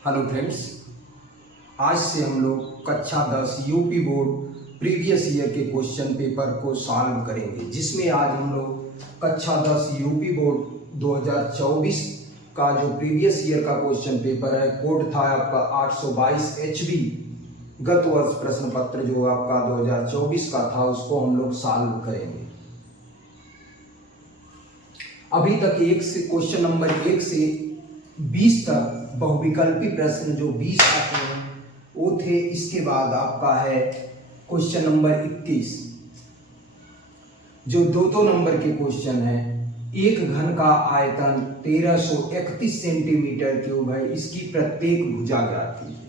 Hello friends, आज से हम लोग कक्षा 10 यूपी बोर्ड प्रीवियस ईयर के क्वेश्चन पेपर को सॉल्व करेंगे, जिसमें आज हम लोग कक्षा 10 यूपी बोर्ड 2024 का जो प्रीवियस ईयर का क्वेश्चन पेपर है, कोड था आपका 822 HB गत वर्ष प्रश्न पत्र जो आपका 2024 का था, उसको हम लोग सॉल्व करेंगे। अभी तक क्वेश्चन नंबर 1 से 20 तक बहुविकल्पी प्रश्न जो 20 आते हैं वो थे। इसके बाद आपका है क्वेश्चन नंबर 21 जो दो नंबर के क्वेश्चन है। एक घन का आयतन 1331 सेंटीमीटर क्यूब है, इसकी प्रत्येक भुजा ज्ञात कीजिए।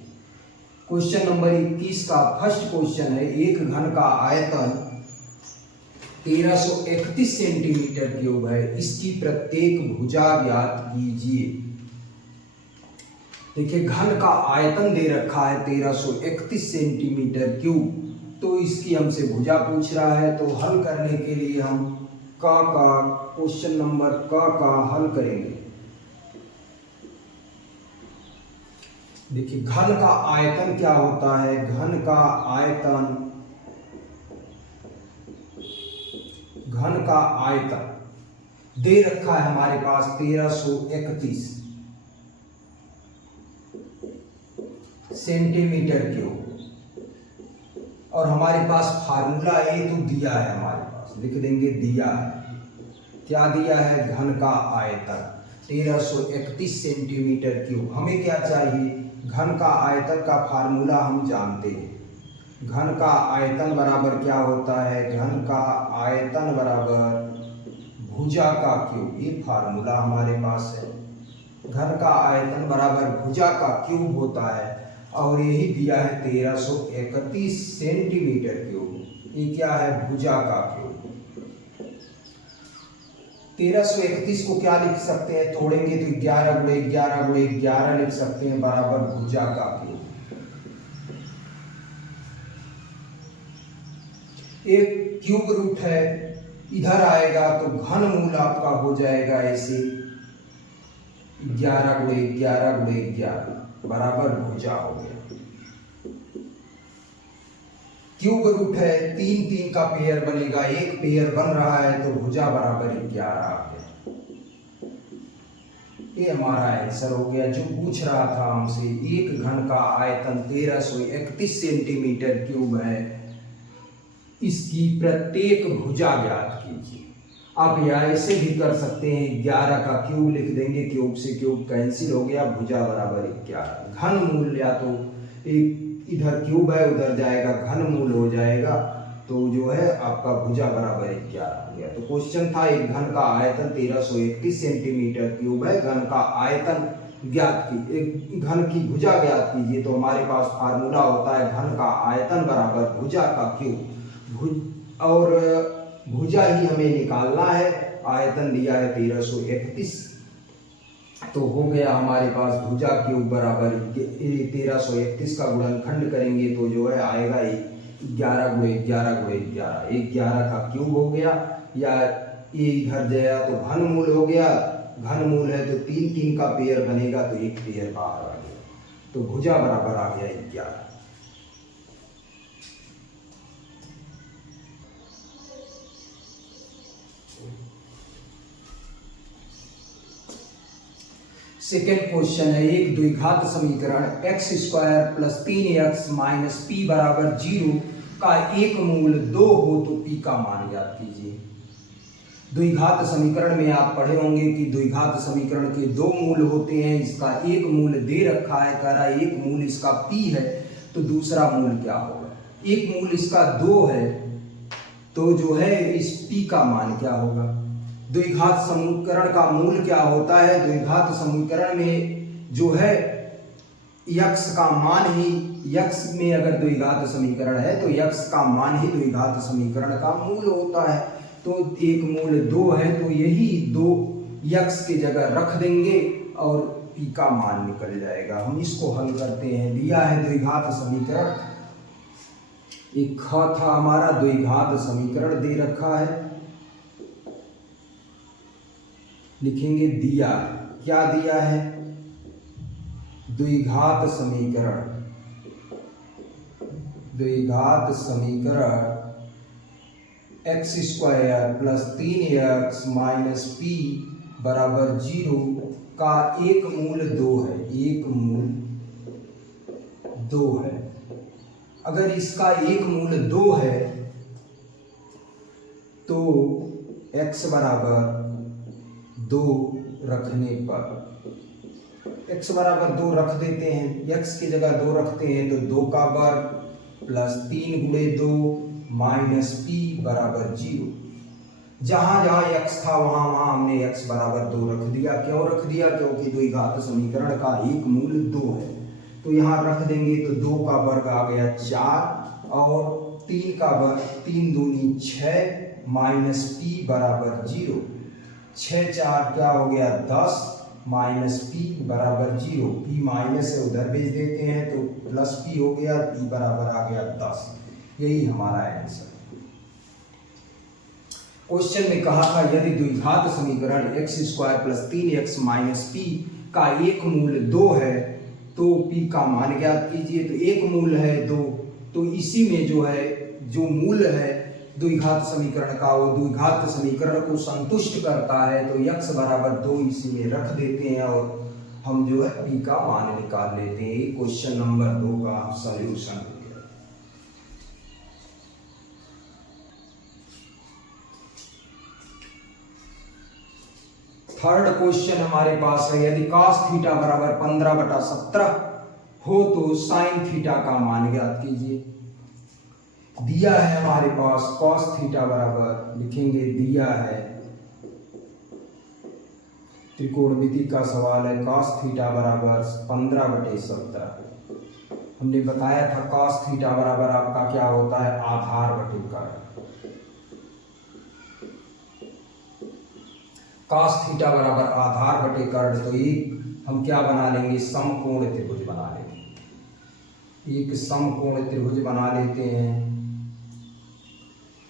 क्वेश्चन नंबर 21 का फर्स्ट क्वेश्चन है, एक घन का आयतन 1331 सेंटीमीटर क्यूब है, इसकी प्रत्येक भुजा ज्ञात कीजिए। देखिए, घन का आयतन दे रखा है 1331 सेंटीमीटर क्यूब, तो इसकी हमसे भुजा पूछ रहा है। तो हल करने के लिए हम क्वेश्चन नंबर का हल करेंगे। देखिए, घन का आयतन क्या होता है? घन का आयतन दे रखा है हमारे पास 1331 सेंटीमीटर क्यूब, और हमारे पास फार्मूला ए तो दिया है, हमारे पास लिख देंगे, दिया है। क्या दिया है? घन का आयतन 1331 सेंटीमीटर क्यूब। हमें क्या चाहिए? घन का आयतन का फार्मूला हम जानते हैं। घन का आयतन बराबर क्या होता है? घन का आयतन बराबर भुजा का क्यूब। ये फार्मूला हमारे पास है। घन का आयतन बराबर भुजा का क्यूब होता है, और यही दिया है 1331 सेंटीमीटर क्यूब। ये क्या है? भुजा का क्यूब। 1331 को क्या लिख सकते हैं? तोड़ेंगे तो 11 लिख सकते हैं, बराबर भुजा का क्यूब। एक क्यूब रूट है, इधर आएगा तो घनमूल आपका हो जाएगा ऐसे 11 बराबर भुजा हो गया। क्यूब रूट है, 3 का पेयर बनेगा, एक पेयर बन रहा है तो भुजा बराबर 11 आ गया। ये हमारा आंसर हो गया। जो पूछ रहा था हमसे, एक घन का आयतन 1331 सेंटीमीटर क्यूब है, इसकी प्रत्येक भुजा ज्ञात कीजिए। आप यह ऐसे भी कर सकते हैं, 11 का क्यूब लिख देंगे, क्यूब से क्यूब कैंसिल हो गया, भुजा बराबर 11। घन मूल या तो एक इधर क्यूब है उधर जाएगा, घन मूल हो जाएगा, तो जो है आपका भुजा बराबर 11 हो गया। तो क्वेश्चन था, एक घन का आयतन 1331 सेंटीमीटर क्यूब है, घन का आयतन ज्ञात की, एक घन की भुजा ज्ञात कीजिए। तो हमारे पास फार्मूला होता है घन का आयतन बराबर भुजा का क्यूब, और भुजा ही हमें निकालना है। आयतन दिया है 1331, तो हो गया हमारे पास भुजा क्यूब बराबर 1331 का गुणनखंड करेंगे तो जो है आएगा 11 का क्यूब हो गया, या ये इधर जाएगा तो घनमूल हो गया। घनमूल है तो 3 का पेयर बनेगा, तो एक पेयर बाहर आ गया, तो भुजा बराबर आ गया 11। सेकेंड क्वेश्चन है, एक द्विघात समीकरण x² + 3x - p बराबर 0 का एक मूल 2 हो तो p का मान ज्ञात कीजिए। द्विघात समीकरण में आप पढ़े होंगे कि द्विघात समीकरण के 2 मूल होते हैं, इसका एक मूल दे रखा है, कह रहा है एक मूल इसका p है, तो दूसरा मूल क्या होगा? एक मूल इसका 2 है, तो जो है इस p का मान क्या होगा? द्विघात समीकरण का मूल क्या होता है? द्विघात समीकरण में जो है x का मान ही, x में अगर द्विघात समीकरण है तो x का मान ही द्विघात समीकरण का मूल होता है। तो एक मूल 2 है, तो यही 2 x की जगह रख देंगे और p का मान निकल जाएगा। हम इसको हल करते हैं। दिया है द्विघात समीकरण, एक ख था हमारा, द्विघात समीकरण दे रखा है, लिखेंगे दिया। क्या दिया है? द्विघात समीकरण x square plus 3x minus P बराबर 0 का एक मूल 2 है। अगर इसका एक मूल 2 है तो x बराबर 2 रखने पर x बराबर 2 रख देते हैं, x की जगह 2 रखते हैं तो 2 का वर्ग प्लस 3 गुणे 2 माइनस पी बराबर 0। जहां जहां x था वहां हमने x बराबर 2 रख दिया। क्यों रख दिया? क्योंकि द्विघात समीकरण का एक मूल 2 है। तो यहाँ रख देंगे तो 2 का वर्ग आ गया 4 और 3 का वर्ग 3 दूनी 6 माइनस पी बराबर 0। 6 4 क्या हो गया 10 माइनस पी बराबर 0। पी माइनस है उधर भेज देते हैं तो प्लस पी हो गया, पी बराबर आ गया 10। यही हमारा आंसर। क्वेश्चन में कहा था यदि द्विघात समीकरण x square plus 3x minus P का एक मूल 2 है तो p का मान ज्ञात कीजिए। तो एक मूल है 2, तो इसी में जो मूल है द्विघात समीकरण का वो द्विघात समीकरण को संतुष्ट करता है। तो x बराबर 2 इसी में रख देते हैं और हम p का मान निकाल लेते हैं। क्वेश्चन नंबर 2 का सॉल्यूशन। थर्ड क्वेश्चन हमारे पास है यदि cos थीटा बराबर 15/17 हो तो sin थीटा का मान ज्ञात कीजिए। दिया है हमारे पास cos थीटा बराबर, लिखेंगे दिया है, त्रिकोणमिति का सवाल है, cos थीटा बराबर 15/17। हमने बताया था cos थीटा बराबर आपका क्या होता है आधार बटे कर्ण। cos थीटा बराबर आधार बटे कर्ण, तो एक हम क्या बना लेंगे समकोण त्रिभुज बना लेंगे। एक समकोण त्रिभुज बना लेते हैं।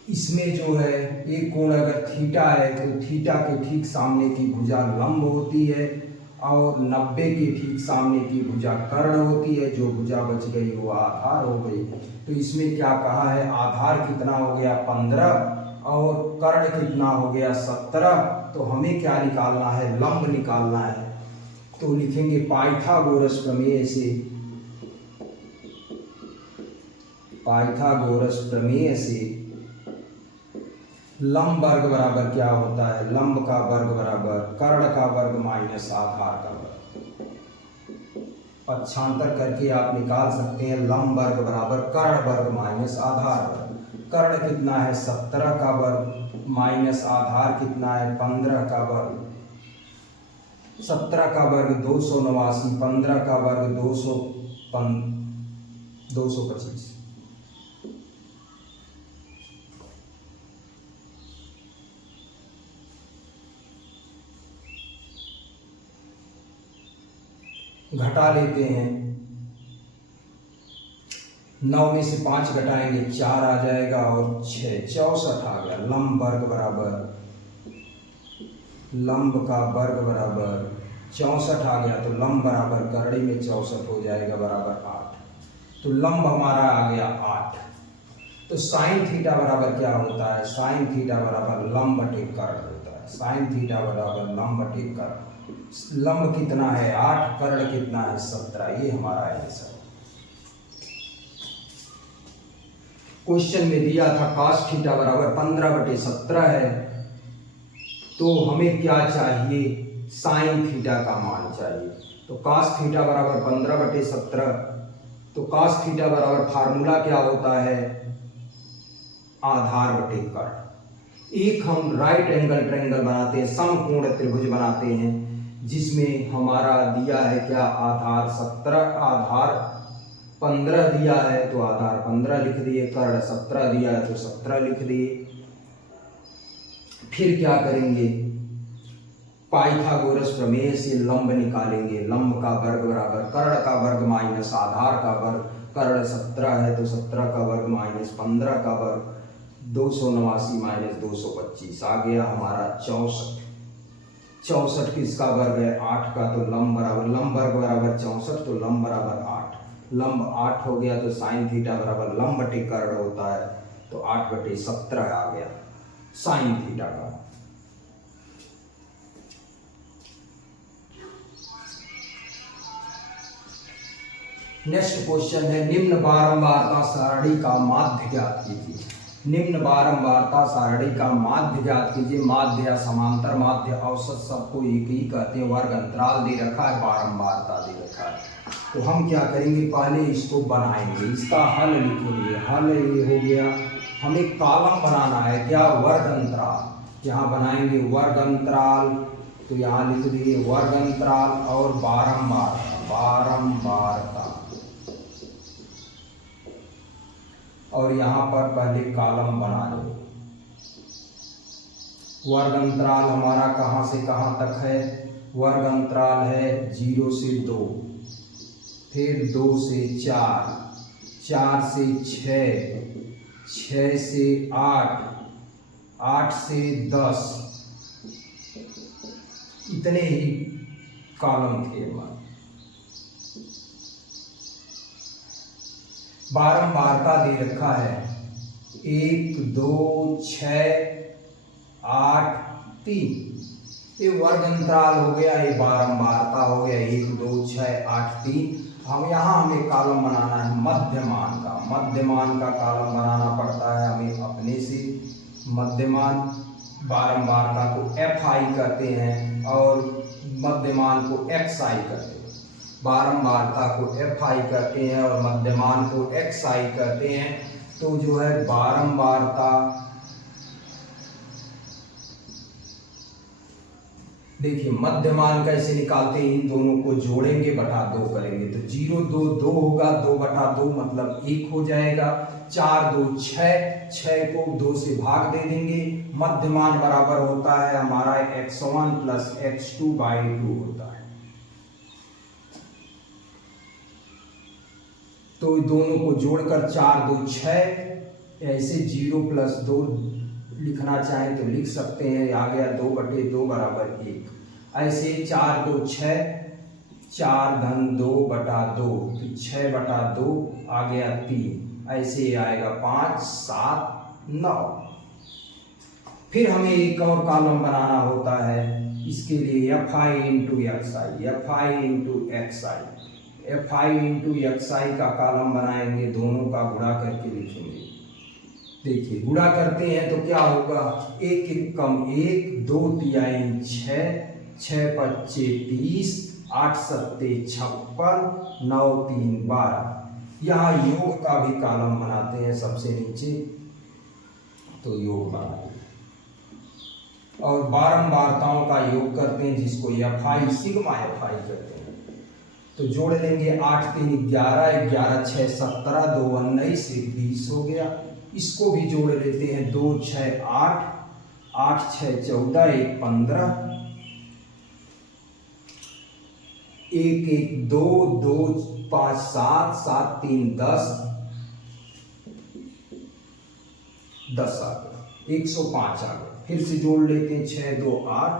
इसमें एक कोण अगर थीटा है तो थीटा के ठीक सामने की भुजा लंब होती है और 90 के ठीक सामने की भुजा कर्ण होती है। जो भुजा बच गई वो आधार हो गई। तो इसमें क्या कहा है आधार कितना हो गया 15 और कर्ण कितना हो गया 17। तो हमें क्या निकालना है लंब निकालना है। तो लिखेंगे पाइथागोरस प्रमेय से लंब वर्ग बराबर क्या होता है लंब का वर्ग बराबर कर्ण का वर्ग माइनस आधार का वर्ग। पक्षांतर करके आप निकाल सकते हैं लंब वर्ग बराबर कर्ण वर्ग माइनस आधार वर्ग। कर्ण कितना है 17 का वर्ग माइनस आधार कितना है 15 का वर्ग। 17 का वर्ग 289, 15 का वर्ग 225। घटा लेते हैं, 9 में से 5 घटाएंगे 4 आ जाएगा और 6 64 आ गया। लंब वर्ग बराबर लंब का वर्ग बराबर 64 आ गया। तो लंब बराबर करड़ी में 64 हो जाएगा बराबर 8। तो लंब हमारा आ गया 8। तो साइन थीटा बराबर क्या होता है साइन थीटा बराबर लंब बटे कर्ण होता है। साइन थीटा बराबर लंब बटे कर्ण। लंब कितना है 8, कर्ण कितना है 17। ये हमारा आंसर। क्वेश्चन में दिया था cos थीटा बराबर 15/17 है तो हमें क्या चाहिए साइन थीटा का मान चाहिए। तो cos थीटा बराबर 15/17। तो cos थीटा बराबर फार्मूला क्या होता है आधार बटे कर्ण। एक हम राइट एंगल ट्रायंगल बनाते हैं समकोण त्रिभुज बनाते हैं जिसमें हमारा दिया है क्या आधार 17 आधार 15 दिया है तो आधार 15 लिख दिए, कर्ण 17 दिया है तो 17 लिख दिए। फिर क्या करेंगे पाइथागोरस प्रमेय से लंब निकालेंगे। लंब का वर्ग बराबर कर्ण का वर्ग माइनस आधार का वर्ग। कर्ण 17 है तो 17 का वर्ग माइनस 15 का वर्ग 289 माइनस 225 आ गया हमारा 64। 64 किसका वर्ग है 8 का, तो लंब वर्ग बराबर 64, तो लंब बराबर 8, लंब 8 हो गया, तो साइन थीटा बराबर लंब बटे कर्ण होता है, तो 8/17 आ गया साइन थीटा का। नेक्स्ट क्वेश्चन है निम्न बारंबारता सारणी का माध्य ज्ञात कीजिए। निम्न बारंबारता सारणी का माध्य ज्ञात कीजिए। माध्य या समांतर माध्य औसत सबको एक ही कहते हैं। वर्ग अंतराल दे रखा है, बारंबारता दे रखा है, तो हम क्या करेंगे, पहले इसको बनाएंगे, इसका हल लिखेंगे। हल ये हो गया, हमें कॉलम बनाना है, क्या, वर्ग अंतराल। यहाँ बनाएंगे वर्ग अंतराल, तो यहाँ लिख दिए वर्ग अंतराल और बारंबारता, और यहाँ पर पहले कॉलम बना लो। वर्ग अंतराल हमारा कहाँ से कहाँ तक है, वर्ग अंतराल है 0 से 2, फिर 2 से 4, 4 से 6, 6 से 8, 8 से 10, इतने ही कॉलम थे हमारे। बारंबारता दे रखा है 1 2 6 8 3, ये वर्ग अंतराल हो गया, ये बारंबारता हो गया 1 2 6 8 3। हम यहाँ हमें कॉलम बनाना है मध्यमान का, मध्यमान का कॉलम बनाना पड़ता है हमें अपने से। मध्यमान बारंबारता को FI कहते हैं और मध्यमान को XI कहते हैं। बारंबारता को FI कहते हैं और मध्यमान को XI कहते हैं। तो जो है बारंबारता, देखिए मध्यमान कैसे निकालते हैं, इन दोनों को जोड़ेंगे बटा 2 करेंगे, तो 0 2 2 होगा, 2/2 मतलब 1 हो जाएगा। 4 2 6, 6 को 2 से भाग दे देंगे। मध्यमान बराबर होता है हमारा x1 + x2/2 होता है। तो दोनों को जोड़कर 4 2 6, ऐसे 0 + 2 लिखना चाहें तो लिख सकते हैं, आ गया 2/2 = 1। ऐसे 4 2 6, 4 धन 2/2, तो 6/2 आ गया 3, ऐसे आएगा 5 7 9। फिर हमें एक और कॉलम बनाना होता है, इसके लिए FI × XI, FI × XI, FI × XI का कॉलम बनाएंगे, दोनों का गुणा करके लिखेंगे। देखिए गुणा करते हैं तो क्या होगा, 1 1 कम 1, 2 3 6, 6 5 30, 8 7 56, 9 3 12। यहाँ योग का भी कॉलम बनाते हैं सबसे नीचे, तो योग बनाते हैं और बारंबारताओं का योग करते हैं जिसको FI सिग्मा FI कहते हैं। तो जोड़ लेंगे 8 3 11, 11 6 17, 2 19, 20 हो गया। इसको भी जोड़ लेते हैं, 2 6 8, 8 6 14, 1 15, 1 1 2, 2 5 7, 7 3 10, 10 आ गया, 105 आ गया। फिर से जोड़ लेते हैं, 6 2 8,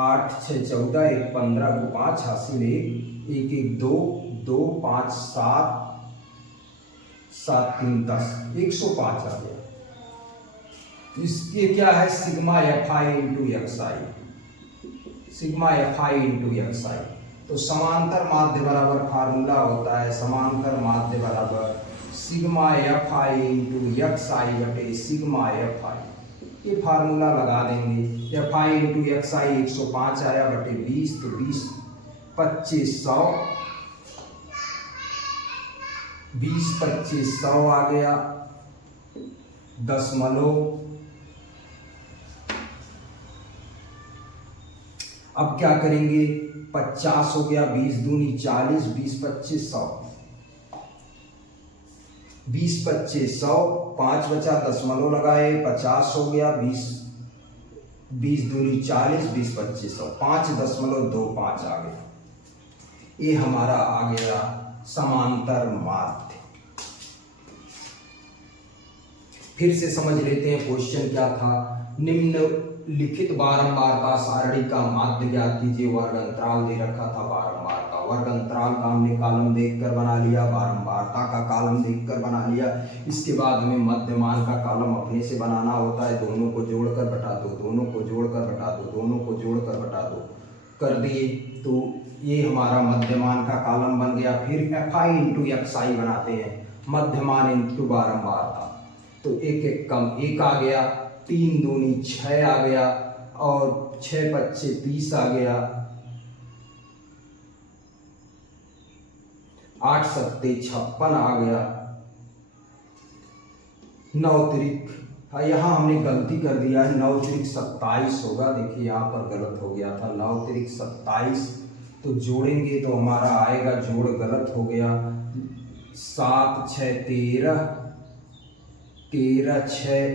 8 6 14, 1 15 को 5 हासिल 1, 1 1 2, 2 5 7, 7 3 10, 105 आ गया। इसके क्या है, sigma FI × XI, sigma FI × XI। तो समांतर माध्य बराबर फार्मूला होता है, समांतर माध्य बराबर सिग्मा FI × XI बटे सिग्मा FI। ये फार्मूला लगा देंगे, FI × XI 105 आया बटे 20, तो 20 25 100, 20 25 100 आ गया, दशमलव। अब क्या करेंगे, 50 हो गया, 20 दूनी 40, 20 25 100, 20 25 100, 5 बचा, दशमलव लगाए, 50 हो गया, 20 दूनी 40, 20 25 100, 5.25 आ गया। ये हमारा आ गया समांतर माध्य। फिर से समझ लेते हैं क्वेश्चन क्या था। निम्नलिखित बारंबारता सारणी का माध्य ज्ञात कीजिए। वर्ग अंतराल दे रखा था बारंबार का, वर्ग अंतराल का हमने कॉलम देखकर बना लिया, बारंबारता का कॉलम देखकर बना लिया। इसके बाद हमें मध्यमान का कॉलम अपने से बनाना होता है। दोनों को जोड़कर बटा दो, दोनों को जोड़कर बटा दो, दोनों को जोड़कर बटा दो कर दिए तो ये हमारा मध्यमान का कॉलम बन गया। फिर FI इंटू XI बनाते हैं, मध्यमान इंटू बारंबारता। तो एक एक कम एक आ गया, 3 दूनी 6 आ गया और 6 पच्चे 30 आ गया, 8 सत्ते 56 आ गया, 9 त्रिक, यहाँ हमने गलती कर दिया है, 9 त्रिक 27 होगा। देखिए यहाँ पर गलत हो गया था, 9 त्रिक 27। तो जोड़ेंगे तो हमारा आएगा, जोड़ गलत हो गया, 7 6 13, 13 6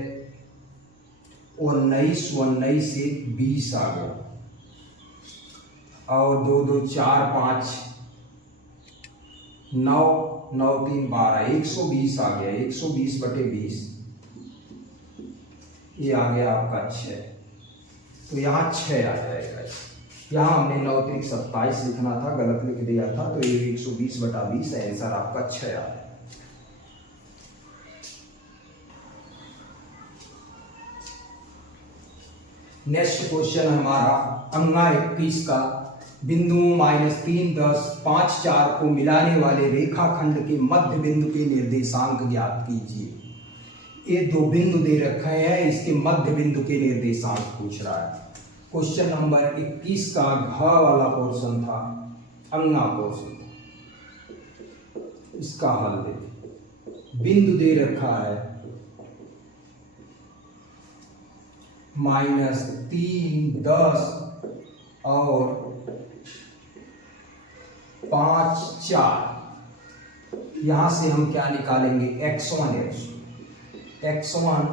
19, 19 से 20 आ गया और 2 2 4 5 9 9 3 12, 120 आ गया, 120 बटे 20, ये आ गया आपका 6। तो यहाँ 6 आ जाएगा। यहाँ हमने 9 3 27 लिखना था, गलत लिख दिया था, तो ये 120 बटा 20 आंसर आपका 6 आ जाएगा। नेक्स्ट क्वेश्चन हमारा अंगा 21 का, बिंदु -3 10 5 4 को मिलाने वाले रेखाखंड के मध्य बिंदु के निर्देशांक ज्ञात कीजिए। ये 2 बिंदु दे रखे हैं, इसके मध्य बिंदु के निर्देशांक पूछ रहा है। क्वेश्चन नंबर 21 का घ वाला पोर्शन था, अंगा पोर्शन था। इसका हल देखिए, बिंदु दे रखा है -3 10 और 5 4। यहां से हम क्या निकालेंगे, x1 x1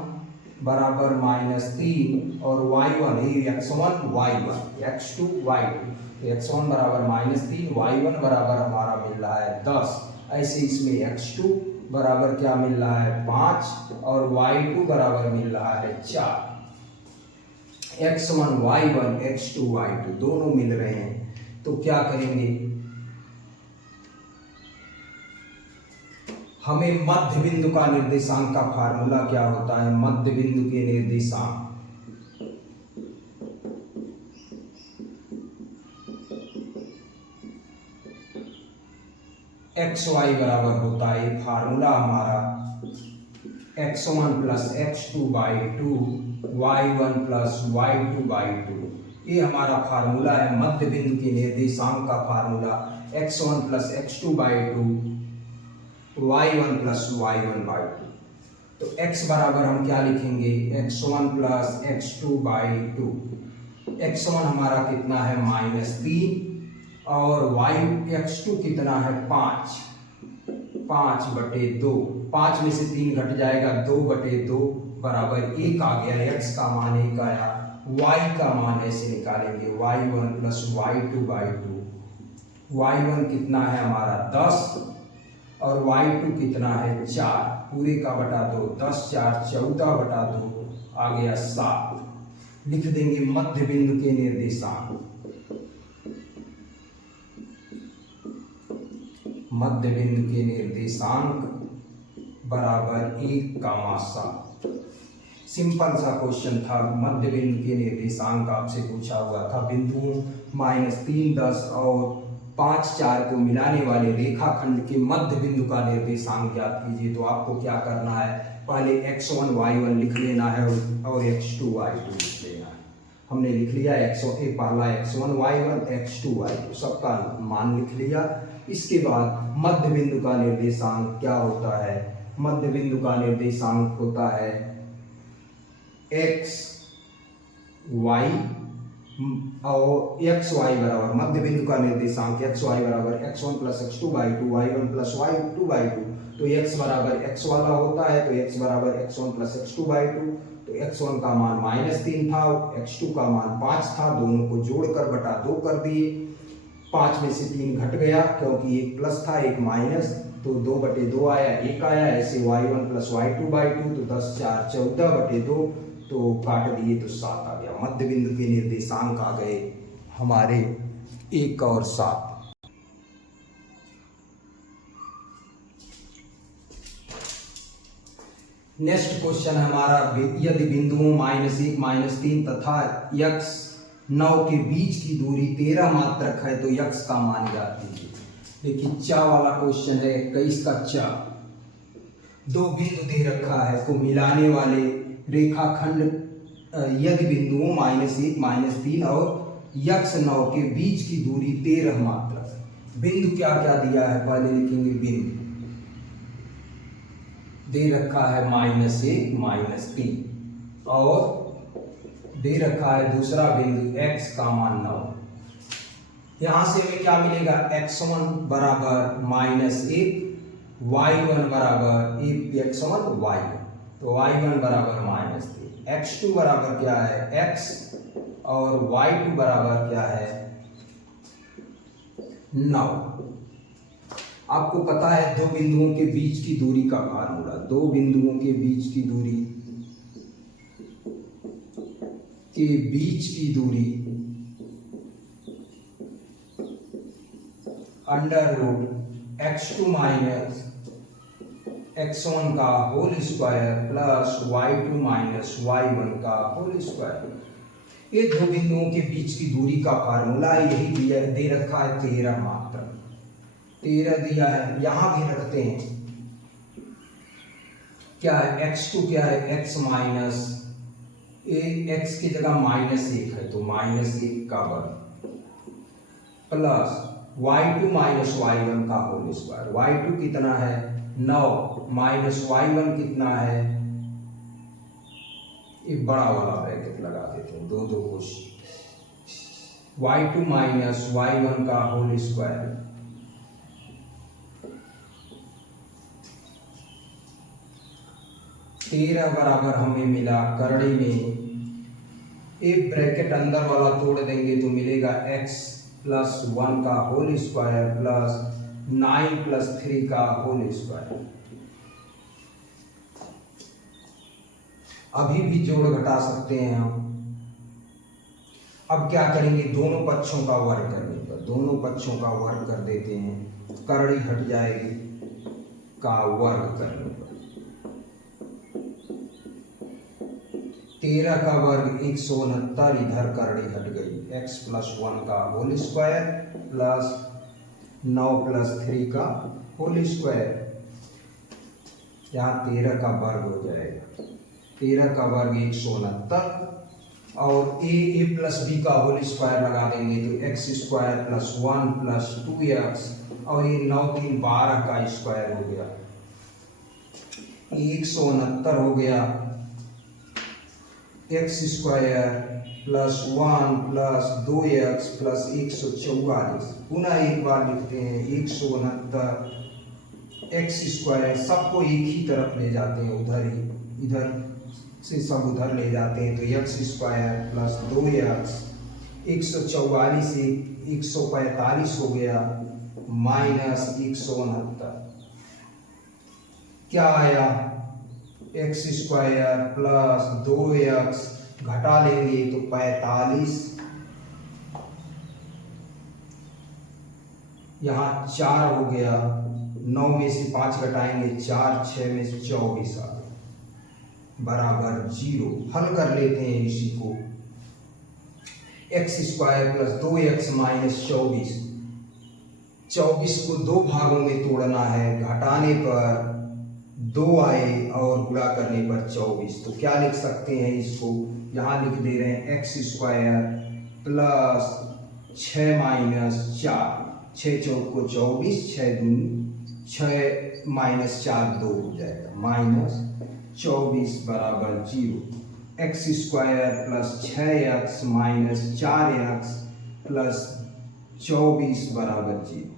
बराबर -3 और y1, x1 y1 x2 y2, x1 बराबर -3, y1 बराबर हमारा मिल रहा है 10। ऐसे इसमें x2 बराबर क्या मिल रहा है 5 और y2 बराबर मिल रहा है 4। x1 y1 x2 y2 दोनों मिल रहे हैं, तो क्या करेंगे, हमें मध्य बिंदु का निर्देशांक का फार्मूला क्या होता है। मध्य बिंदु के निर्देशांक xy बराबर होता है, फार्मूला हमारा x1 plus x2/2 y1 plus y2/2। ये हमारा फार्मूला है मध्य बिंदु के निर्देशांक का formula, x1 plus x2/2 y1 plus y1/2। तो x बराबर हम क्या लिखेंगे, x1 प्लस x2/2। x1 हमारा कितना है -3 और x2 कितना है 5 बटे 2, 5 में से 3 घट जाएगा, 2 बटे 2 बराबर 1 आ गया। x का मान 1 आया, y का मान ऐसे निकालेंगे y1 प्लस y2/2। y1 कितना है हमारा 10 और y2 कितना है 4, पूरे का बटा 2, 10 4 14 बटा 2 आ गया 7। लिख देंगे मध्य बिंदु के निर्देशांक, मध्य बिंदु के निर्देशांक बराबर 1,7। सिंपल सा क्वेश्चन था, मध्य बिंदु के निर्देशांक आपसे पूछा हुआ था। बिंदुओं -3 10 और 5 4 को मिलाने वाले रेखाखंड के मध्य बिंदु का निर्देशांक ज्ञात कीजिए। तो आपको क्या करना है, पहले x1 y1 लिख लेना है और x2 y2 लिख लेना है। हमने लिख लिया पहला x1 y1 x2 y2 सबका मान लिख लिया। इसके बाद मध्य बिंदु का निर्देशांक क्या होता है, मध्य बिंदु का निर्देशांक होता है x y और एक्स वाई बराबर, मध्य बिंदु का निर्देशांक एक्स वाई बराबर x1 plus x2/2 y1 plus y2/2। तो x बराबर x वाला होता है, तो x बराबर x1 प्लस x2/2। तो x1 का मान -3 था, x2 का मान 5 था, दोनों को जोड़कर बटा 2 कर दिए। 5 में से 3 घट गया क्योंकि एक प्लस था एक माइनस, तो 2/2 आया, 1 आया, ऐसे y1 + y2/2 तो 10 4 14/2 तो काट दिए तो 7 आ गया। मध्य बिंदु के निर्देशांक आ गए हमारे 1 और 7। नेक्स्ट क्वेश्चन है हमारा, यदि बिंदुओं -1 -3 तथा x 9 के बीच की दूरी 13 मात्रक है तो x का मान ज्ञात कीजिए। देखिए चा वाला क्वेश्चन है, 21 का चा। दो बिंदु दे रखा है को मिलाने वाले रेखाखंड यदि बिंदुओं -1 -3 और x 9 के बीच की दूरी 13 मात्रक है। बिंदु क्या क्या दिया है पहले लिखेंगे। बिंदु दे रखा है -1 -3 और दे रखा है दूसरा बिंदु x का मान 9। यहां से हमें क्या मिलेगा, x1 बराबर -1, y1 बराबर x1 y1, तो y1 बराबर -3, x2 बराबर क्या है x और y2 बराबर क्या है 9। आपको पता है दो बिंदुओं के बीच की दूरी का फार्मूला, दो बिंदुओं के बीच की दूरी √x2 - x1 का whole square plus y2 - y1 का होल स्क्वायर। ये दो बिंदुओं के बीच की दूरी का फार्मूला यही दिया दे रखा है 13 मात्र, 13 दिया है। यहां भी रखते हैं क्या है x2 क्या है x माइनस x की जगह -1 है तो -1 का वर्ग प्लस y2 - y1 का होल स्क्वायर। y2 कितना है 9 माइनस y1 कितना है, एक बड़ा वाला ब्रैकेट लगा देते हैं, दो कुछ y2 - y1 का होल स्क्वायर 13 बराबर हमें मिला करड़ी में, एक ब्रैकेट अंदर वाला तोड़ देंगे तो मिलेगा x + 1 का होल स्क्वायर प्लस 9 + 3 का होल स्क्वायर। अभी भी जोड़ घटा सकते हैं हम। अब क्या करेंगे, दोनों पक्षों का वर्ग करने पर, दोनों पक्षों का वर्ग कर देते हैं, करड़ी हट जाएगी का वर्ग करने पर। 13 का वर्ग 169, इधर करड़ी हट गई, x + 1 का होल स्क्वायर प्लस 9 + 3 का होल स्क्वायर। यहाँ 13 का वर्ग हो जाएगा, 13 का वर्ग 169 और a + b का होल स्क्वायर लगा देंगे तो x² + 1 + 2x और ये 9 3 12 का स्क्वायर हो गया, 169 हो गया, x² + 1 + 2x + 144। पुनः एक बार लिखते हैं 169 x², सबको एक ही तरफ ले जाते हैं, इधर से सब उधर ले जाते हैं तो x² + 2x 144 से 145 हो गया माइनस 169। क्या आया x² + 2x घटा लेंगे तो 45, यहाँ 4 हो गया, 9 में से 5 घटाएंगे 4, 6 में से 24 आ गया बराबर 0। हल कर लेते हैं इसी को, x² + 2x - 24 को दो भागों में तोड़ना है, घटाने पर 2 आए और गुणा करने पर 24, तो क्या लिख सकते हैं इसको, यहाँ लिख दे रहे हैं x² + 6 - 4, 6 चौक को 24, 6 - 4 2 हो जाएगा, -24 बराबर 0। x² + 6x - 4x + 24 बराबर 0।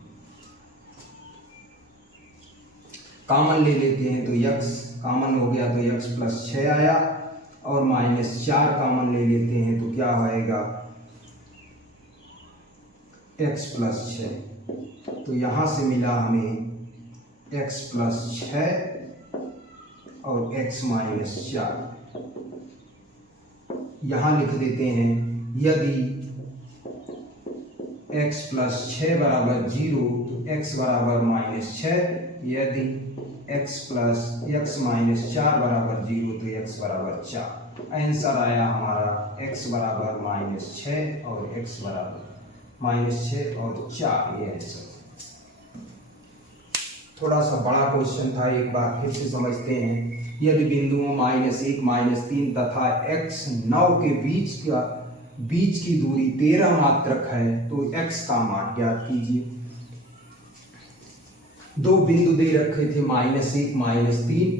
कॉमन ले लेते हैं तो x कॉमन हो गया तो x + 6 आया और -4 कॉमन ले लेते हैं तो क्या आएगा x + 6। तो यहां से मिला हमें x प्लस 6 और x माइनस 4। यहां लिख देते हैं यदि x प्लस 6 बराबर 0 तो x बराबर माइनस 6, यदि x माइनस 4 बराबर 0 तो x बराबर 4। आंसर आया हमारा x बराबर माइनस 6 और x बराबर माइनस 6 और 4, ये आंसर। थोड़ा सा बड़ा क्वेश्चन था, एक बार फिर से समझते हैं। यदि बिंदुओं -1 -3 तथा x 9 के बीच की दूरी 13 मात्रक है तो x का मान ज्ञात कीजिए। दो बिंदु दे रखे थे -1 -3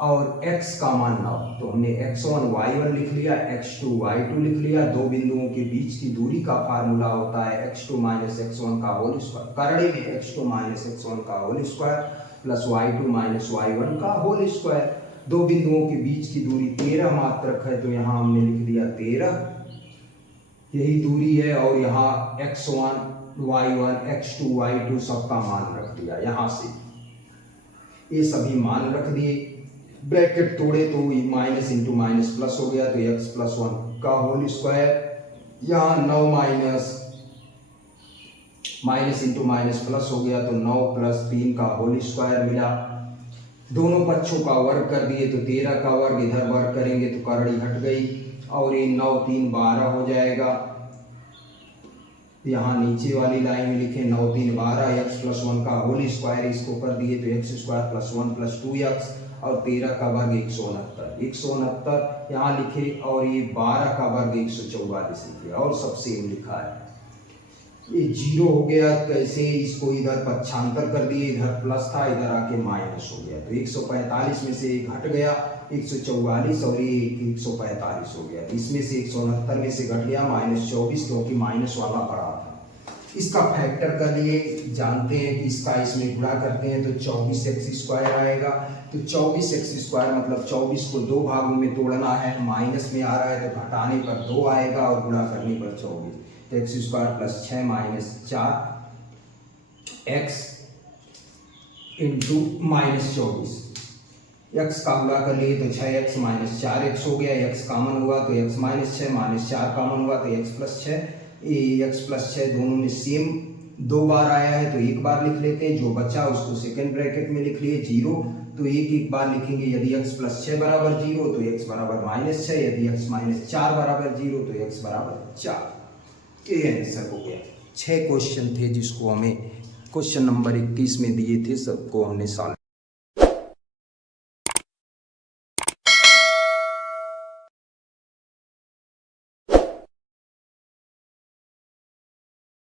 और x का मान 9, तो हमने x1 y1 लिख लिया, x2 y2 लिख लिया। दो बिंदुओं के बीच की दूरी का फार्मूला होता है x2 - x1 का होल स्क्वायर, करड़े में x2 - x1 का whole square plus y2 - y1 का होल स्क्वायर। दो बिंदुओं के बीच की दूरी 13 मात्रक है, तो यहाँ हमने लिख दिया 13, यही दूरी है। और यहाँ x1 y1 x2 y2 सबका मान रख दिया, यहां से ये सभी मान रख दिए। ब्रैकेट तोड़े तो माइनस इंटू माइनस प्लस हो गया, तो x प्लस 1 का होल स्क्वायर। यहाँ 9 माइनस इंटू माइनस प्लस हो गया, तो 9 प्लस 3 का होल स्क्वायर मिला। दोनों पक्षों का वर्ग कर दिए तो 13 का वर्ग, इधर वर्ग करेंगे तो करड़ी हट गई और ये 9 3 12 हो जाएगा। यहाँ नीचे वाली लाइन में लिखे 9 3 12, x प्लस 1 का होल स्क्वायर, इसको कर दिए तो x square plus 1 plus 2x और 13 का वर्ग 169 यहाँ लिखे, और ये 12 का वर्ग 144 लिखे, और सब सेम लिखा है। ये 0 हो गया, कैसे इसको इधर पक्षांतर कर दिए, इधर प्लस था इधर आके माइनस हो गया, तो 145 में से एक हट गया 144 और ये 145 हो गया। इसमें से 169 में से घट गया -24, क्योंकि माइनस वाला बड़ा था। इसका फैक्टर कर लिए जानते हैं कि इसका इसमें गुणा करते हैं तो 24x² आएगा। तो 24x² मतलब 24 को दो भागों में तोड़ना है, माइनस में आ रहा है तो घटाने पर 2 आएगा और गुणा करने पर 24, तो x² plus 6 minus 4 x into -24। x का गुणा कर लिए तो 6x माइनस 4x हो गया, x कॉमन हुआ तो x माइनस 6 माइनस 4 कॉमन हुआ तो x प्लस 6। x प्लस 6 दोनों में सेम 2 बार आया है तो एक बार लिख लेते हैं, जो बचा उसको सेकंड ब्रैकेट में लिख लिए 0, तो एक बार लिखेंगे। यदि x प्लस 6 बराबर 0 तो x बराबर -6, यदि x माइनस 4 बराबर 0 तो x बराबर 4। ये आंसर हो गया। 6 क्वेश्चन थे जिसको हमें क्वेश्चन नंबर 21 में दिए थे, सबको हमने सॉल्व